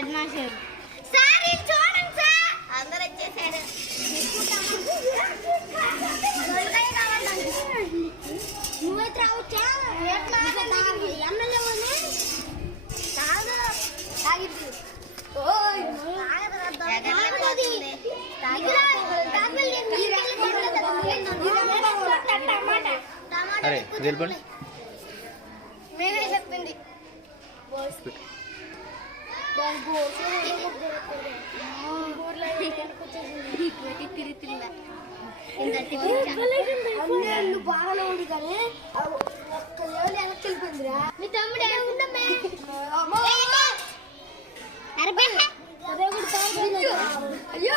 బద్మాషుడు sir చూడండి sir అందరూ వచ్చేసారు నువ్వైతే రావచ్చా ఎమ్మెల్యే తాగిద్ది మేమే చెప్పింది బాగానే ఉంది కానీ ఒక్క లెవెల్ వెనక్కి వెళ్ళిపోయిందిరా మీ తమ్ముడు ఏముందమ్మా అయ్యో